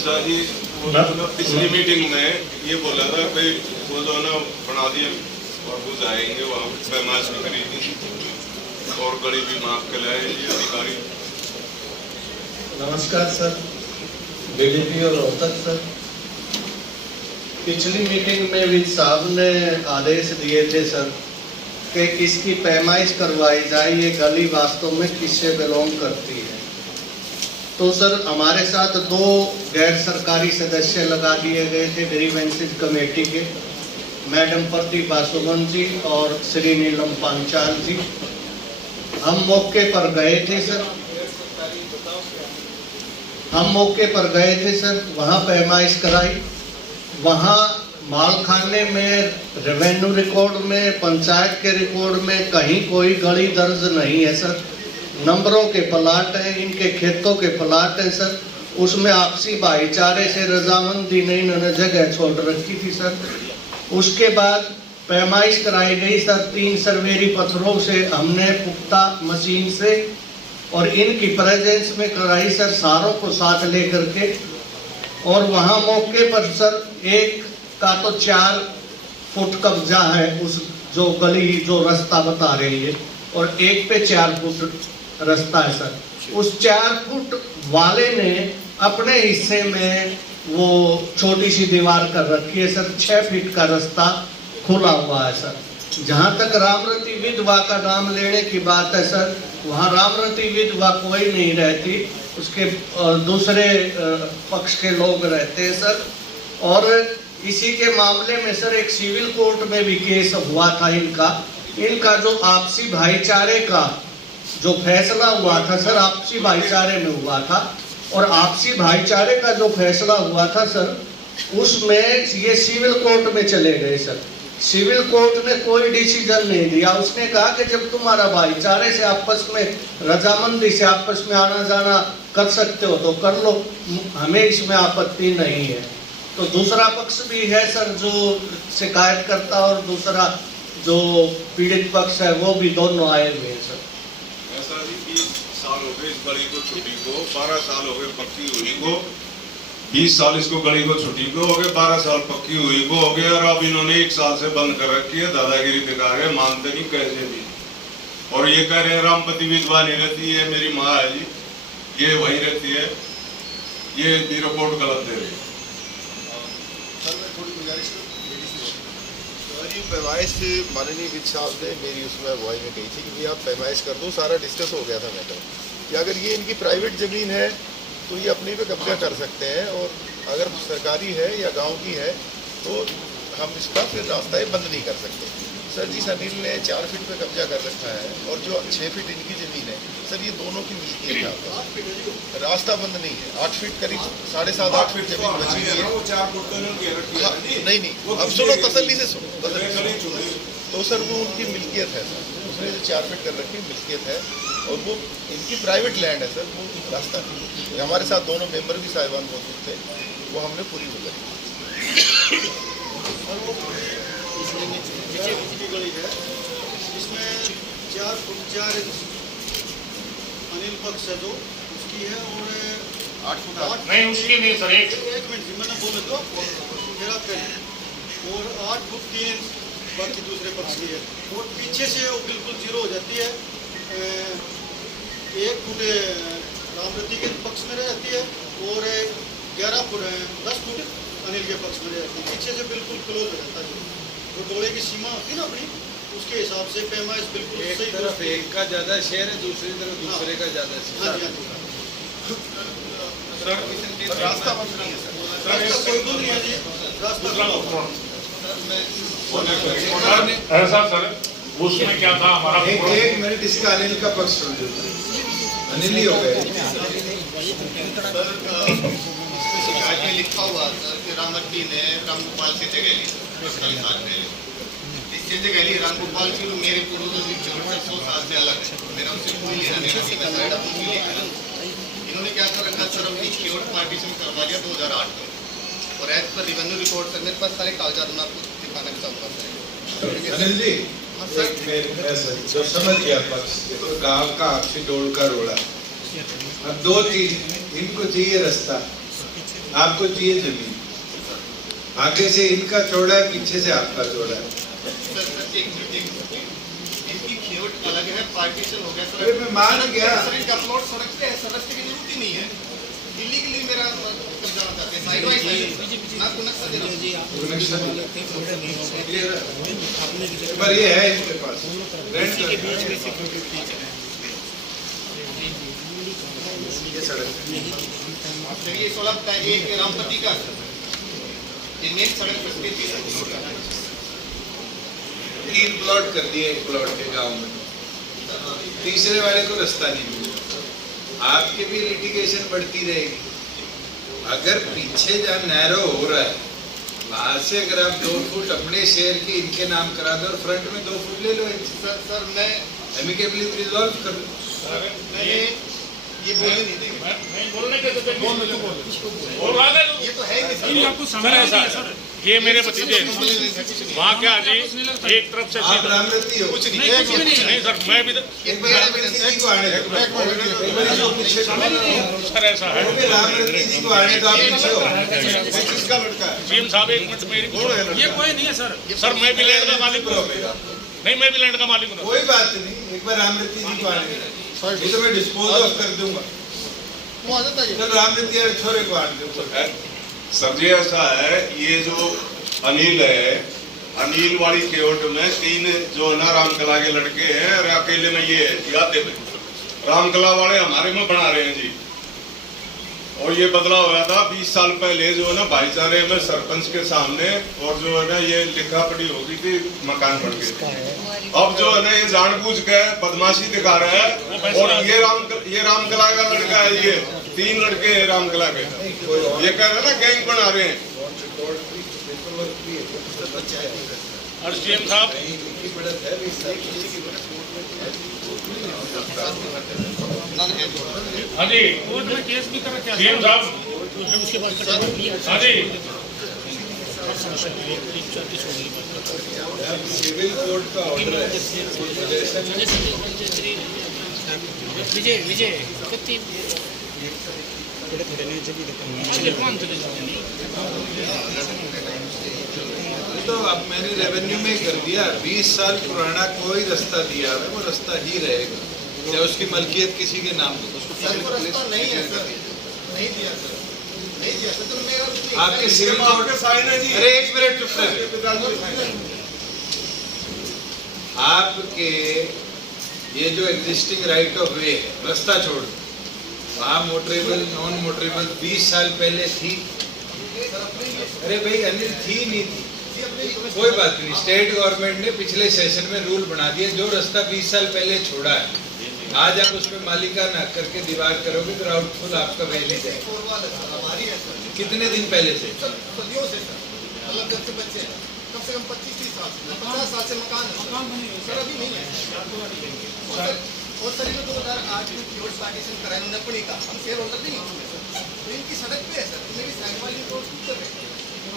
ऐसा जी वो ना पिछली मीटिंग में ये बोला था कि वो जो ना बना दिए और वो जाएंगे वहाँ पैमाइश भी करी थी और गड़ी भी माफ के लाए ये अधिकारी। नमस्कार सर, बीजेपी और रोहतक सर। पिछली मीटिंग में भी साहब ने आदेश दिए थे सर कि इसकी पैमाइश करवाई जाए, ये गली वास्तव में किससे बिलोंग करती है। तो सर हमारे साथ 2 गैर सरकारी सदस्य लगा दिए गए थे ग्रीवेंसेज कमेटी के, मैडम प्रतिभा सुमन जी और श्री नीलम पांचाल जी। हम मौके पर गए थे सर, वहाँ पैमाइश कराई। वहाँ मालखाने में, रेवेन्यू रिकॉर्ड में, पंचायत के रिकॉर्ड में कहीं कोई गली दर्ज नहीं है सर। नंबरों के प्लाट हैं, इनके खेतों के प्लाट हैं सर। उसमें आपसी भाईचारे से रजामंदी नहीं, इन्होंने जगह छोड़ रखी थी सर। उसके बाद पैमाइश कराई गई सर 3 सर्वेरी पत्थरों से, हमने पुख्ता मशीन से और इनकी प्रेजेंस में कराई सर, सारों को साथ लेकर के। और वहाँ मौके पर सर एक का तो 4 फुट कब्जा है, उस जो गली जो रास्ता बता रही है, और एक पे 4 फुट रास्ता है सर। उस 4 फुट वाले ने अपने हिस्से में वो छोटी सी दीवार कर रखी है सर। 6 फीट का रास्ता खुला हुआ है सर। जहाँ तक रामरती विधवा का नाम लेने की बात है सर, वहाँ रामरती विधवा कोई नहीं रहती, उसके दूसरे पक्ष के लोग रहते हैं सर। और इसी के मामले में सर एक सिविल कोर्ट में भी केस हुआ था इनका जो आपसी भाईचारे का जो फैसला हुआ था सर, आपसी भाईचारे में हुआ था। और आपसी भाईचारे का जो फैसला हुआ था सर, उसमें ये सिविल कोर्ट में चले गए सर। सिविल कोर्ट ने कोई डिसीजन नहीं दिया। उसने कहा कि जब तुम्हारा भाईचारे से आपस में रजामंदी से आपस में आना जाना कर सकते हो तो कर लो, हमें इसमें आपत्ति नहीं है। तो दूसरा पक्ष भी है सर जो शिकायत करता, और दूसरा जो पीड़ित पक्ष है वो भी, दोनों आए हुए हैं सर। ऐसा जी 20 साल हो गए इस गली को छुट्टी को, 12 साल हो गए पक्की हुई को, 20 साल इसको गली को छुट्टी को हो गए, 12 साल पक्की हुई को हो गया, और अब इन्होंने 1 साल से बंद कर रखी है। दादागिरी दिखा रहे, मानते नहीं कैसे भी। और ये कह रहे हैं रामपति विधवा नहीं रहती है, मेरी माँ है जी, ये वहीं रहती है, ये भी रिपोर्ट गलत दे रही है। पैमाइश माननीय वित्त साहब ने मेरी उसमें अगुवाई में कही थी कि भाई आप पैमाइश कर दो, सारा डिस्कस हो गया था मैटर कि अगर ये इनकी प्राइवेट ज़मीन है तो ये अपने पे कब्जा कर सकते हैं, और अगर सरकारी है या गांव की है तो हम इसका फिर रास्ता ही बंद नहीं कर सकते। सर जी अनिल ने 4 फीट पे कब्जा कर रखा है, और जो 6 फीट इनकी ज़मीन है सर, ये दोनों की मिलती है, रास्ता बंद नहीं है। 8 फीट करीब 7.5-8 फीट जमीन बची हुई है। नहीं, अब सुनो, तसल्ली से सुनो। तो सर वो उनकी मिल्कियत है सर, उसने जो 4 फीट कर रखी मिल्कियत है, और वो इनकी प्राइवेट लैंड है सर। वो रास्ता हमारे साथ दोनों मेंबर भी साहिबान मौजूद थे, वो हमने पूरी हो गई। गली है, इसमें 4 फुट 4 इंच अनिल पक्ष है जो उसकी है, और 8 फुट नहीं उसकी नहीं सर, एक मिनट जी मैंने बोले तो मेरा करिए, और 8 फुट 3 इंच बाकी दूसरे पक्ष की है, और पीछे से वो बिल्कुल 0 हो जाती है। 1 फुट रामरती के पक्ष में रह जाती है, और 11 फुट 10 फुट अनिल के पक्ष में रह जाती है। पीछे से बिल्कुल क्लोज हो जाता है, जो डोले की सीमा होती है ना अपनी, उसके हिसाब से पैमाइश बिल्कुल एक सही तरफ एक का ज्यादा शेयर है, दूसरी तरफ दूसरे का ज्यादा शेयर। हाँ जी, रास्ता बंद नहीं है सर, रास्ता कोई तो नहीं है जी, रास्ता ऐसा सर उसमें क्या था हमारा एक मिनट, इसका अनिल का पक्ष समझो, अनिल ही हो गए। शिकायत में लिखा हुआ सर कि रामरती ने रामगोपाल से जगह ली, इससे जगह ली रामगोपाल से, मेरे पूर्वज से 100 साल से अलग है, मेरा उससे कोई लेना नहीं। इन्होंने क्या कर रखा सर, अपनी केवट पार्टीशन करवा दिया 2008 में, और as per revenue record sir मेरे पास सारे कागजात मैं आपको दिखाना चाहूँगा सर। अनिल जी जो समझ गया पक्ष, तो गांव का आपसी डोल का रोड़ा। अब 2 चीज, इनको चाहिए रास्ता, आपको चाहिए जमीन, आगे से इनका चौड़ा है, पीछे से आपका चौड़ा है। सर इनकी खेवट अलग है, पार्टीशन हो गया सर। अरे मैं मान गया। सर इनका प्लॉट सड़क पे है, सड़क की जरूरत ही नहीं है। इलीगली मेरा कब्जा चाहते हैं, साइड बाय साइड ना कोई नक्शा देना। पर ये है इनके पास रेंट ये सड़क ये 16 एक रामपति का ये मेन सड़क पर 3 प्लॉट कर दिए एक प्लॉट के गांव में, तीसरे वाले को रास्ता नहीं मिला। आपकी भी लिटिगेशन बढ़ती रहेगी। अगर पीछे जहाँ नैरो हो रहा है वहां से अगर आप 2 फुट अपने शेयर की इनके नाम करा दो और फ्रंट में 2 फुट ले लो इनसे। सर मैं एमिकेबली रिजॉल्व कर लो। ये बोलने नहीं देंगे। मैं बोलने के तो बोल रहा था ये तो है ही नहीं आपको समझ ऐसा है। ये मेरे भतीजे वहाँ क्या जी एक तरफ से आप रामरती हो। कुछ नहीं नहीं सर मैं भी एक बार रामरती जी को आने दो। सर ऐसा है रामरती जी को आने दो, आप पीछे हो। किसका लड़का है? सीएम साहब एक मिनट मेरी ये कोई नहीं है सर मैं भी लैंड का मालिक हूँ। नहीं मैं भी लैंड का मालिक हूँ। कोई बात नहीं, एक बार रामरती जी को आने दो, ये तो मैं डिस्पोज ऑफ कर दूंगा। वो आ जाता है। चल रामरती छोरे को आने दो। सर जी ऐसा है, ये जो अनिल है, अनिल वाली केवट में 3 जो है ना रामकला के लड़के हैं और अकेले में ये यादे में रामकला वाले हमारे में बना रहे हैं जी। और ये बदलाव हुआ था 20 साल पहले जो है ना भाईचारे में सरपंच के सामने, और जो है ना ये लिखा पढ़ी हो गई थी, मकान बन गए। अब जो है ना ये जानबूझ के बदमाशी दिखा रहा है। और ये रामकला का लड़का है, ये 3 लड़के हैं रामकला के, ये कह रहे हैं ना गैंग बना रहे हैं। और सीएम साहब हाँ जी कोर्ट में केस भी कर रखा है सीएम साहब उसके बाद हाँ जी सिविल कोर्ट का ऑर्डर है। विजय तो अब मैंने रेवेन्यू में कर दिया। 20 साल पुराना कोई रास्ता दिया है वो रास्ता ही रहेगा, या उसकी मलकियत किसी के नाम पे। सर वो रास्ता नहीं है सर, नहीं दिया सर, नहीं दिया सर। तो मेरा आपके सिविल कोर्ट साइन है जी। अरे 1 मिनट चुप रहे। आपके ये जो एग्जिस्टिंग राइट ऑफ वे है, रास्ता छोड़ दो, वहाँ मोटरेबल नॉन मोटरेबल 20 साल पहले थी। अरे भाई अनिल थी नहीं थी, कोई बात नहीं। स्टेट गवर्नमेंट ने पिछले सेशन में रूल बना दिया, जो रास्ता 20 साल पहले छोड़ा है आज आप उसमें मालिकाना करके दीवार करोगे तो राउटफुल आपका वह नहीं जाएगा। हमारी है सर। कितने दिन पहले से? सदियों से सर, मतलब जब से बच्चे हैं, कम से कम 25-30 साल से, 50 साल से मकान है सर, अभी नहीं है। और सर ये 2008 में प्योर पार्टीशन कराया उन्होंने अपनी का, हम शेयर होल्डर नहीं होंगे सर। तो इनकी सड़क पे है सर, मेरी साइड वाली को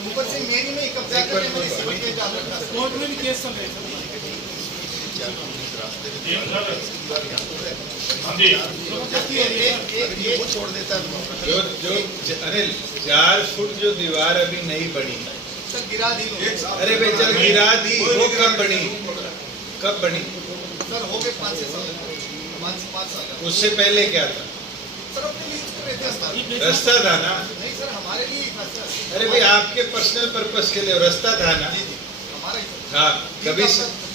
ऊपर से मेरी में कब्जा करके मैंने सिविल केस डाल रखा है। कोर्ट में भी केस चल रहे हैं हाँ जी ये छोड़ देता है जो अनिल 4 फुट जो दीवार अभी नहीं बनी सर, गिरा दी लोग। अरे भाई चल गिरा दी, वो कब बनी? कब बनी? सर हो गए 5-6 साल, 5 साल। उससे पहले क्या था? सर अपने लिए यूज कर रहे थे रास्ता था ना? नहीं सर, हमारे लिए ही था सर। अरे भाई आपके पर्सनल पर्पस के लिए रास्ता था ना? हमारा ही सर। हाँ,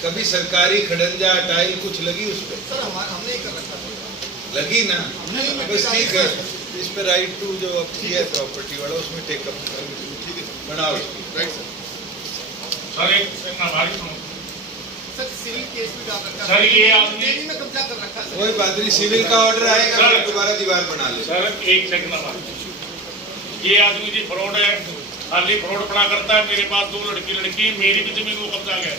कभी सरकारी खड़ंजा टाइल कुछ लगी उस पे? सर हमने ही कर रखा था। लगी ना? बस ठीक है, इस पे राइट टू जो अब किया है प्रॉपर्टी वाला उसमें टेकअप बनाओ इसकी। Right sir. सर एक नाबालिग हूँ सर सिविल केस भी डाल रखा सर, ये आदमी- मेरी में कब्जा कर रखा है। कोई बात नहीं, सिविल का ऑर्डर आएगा सर। फिर दोबारा दीवार बना ले। सर एक सेकंड ये आदमी जी फ्रॉड है, खाली फ्रॉड पड़ा करता है। मेरे पास 2 लड़की मेरी भी जमीन को कब्जा गया।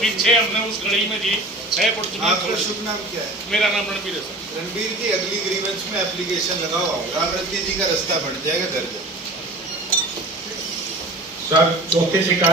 पीछे हमने उस घड़ी में जी 6 फुट जमीन। आपका शुभ नाम क्या है? मेरा नाम रणबीर है सर। रणबीर जी अगली ग्रीवेंस में एप्लीकेशन लगाओ, रामरती जी का रास्ता बन जाएगा, दर्ज है। सर चौथी शिकायत